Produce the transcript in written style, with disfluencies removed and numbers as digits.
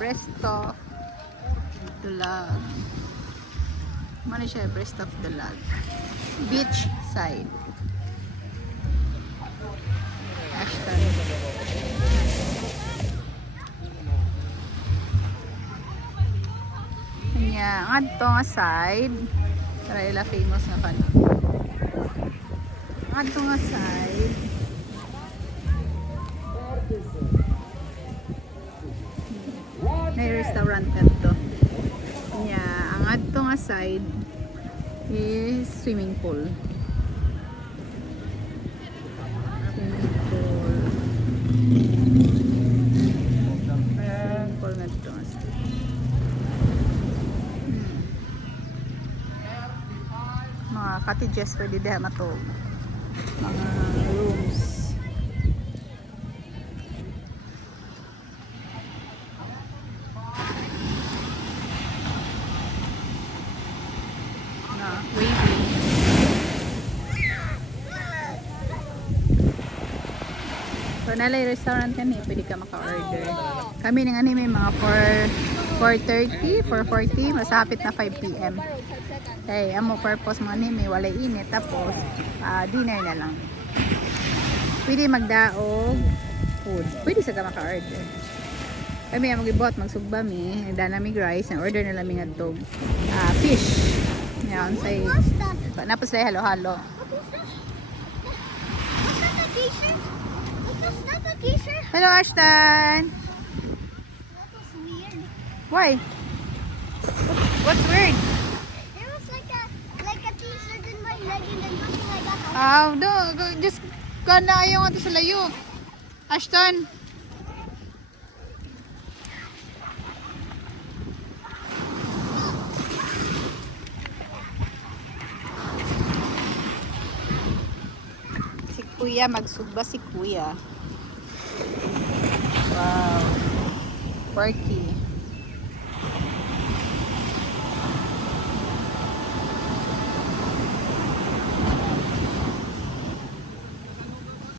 Breast of Dalag. Ano siya? Breast of Dalag. Beach side. Ashton. Kanya, ang ato nga side. Para ila famous na pa. Ang ato nga side. May restaurant dito. Kanya, ang ato nga side is swimming pool. Swimming pool. Swimming pool nga dito nga side. Mga cottages pwede diha matog. Mga rooms. Na wavy. So nalay restaurant kan pwede ka maka-order. Kami nang ani may mga 4:30, 4:40, masapit na 5 PM. Okay, amo purpose mo ni may walay init tapos dinner na lang. Pwede magdaog food. Pwede sa ka maka-order. Kami ang mag-ibot, magsugba mi, nagdana mi rice, order na lang mi ngadtog fish. Yan say napos lay halo-halo. Hello Ashton. Why? What's weird? There was like a t-shirt in my leg and then nothing like that. No, just kana ayaw nga to sa layo. Ashton. Si Kuya, magsugba si Kuya. Wow. Porky.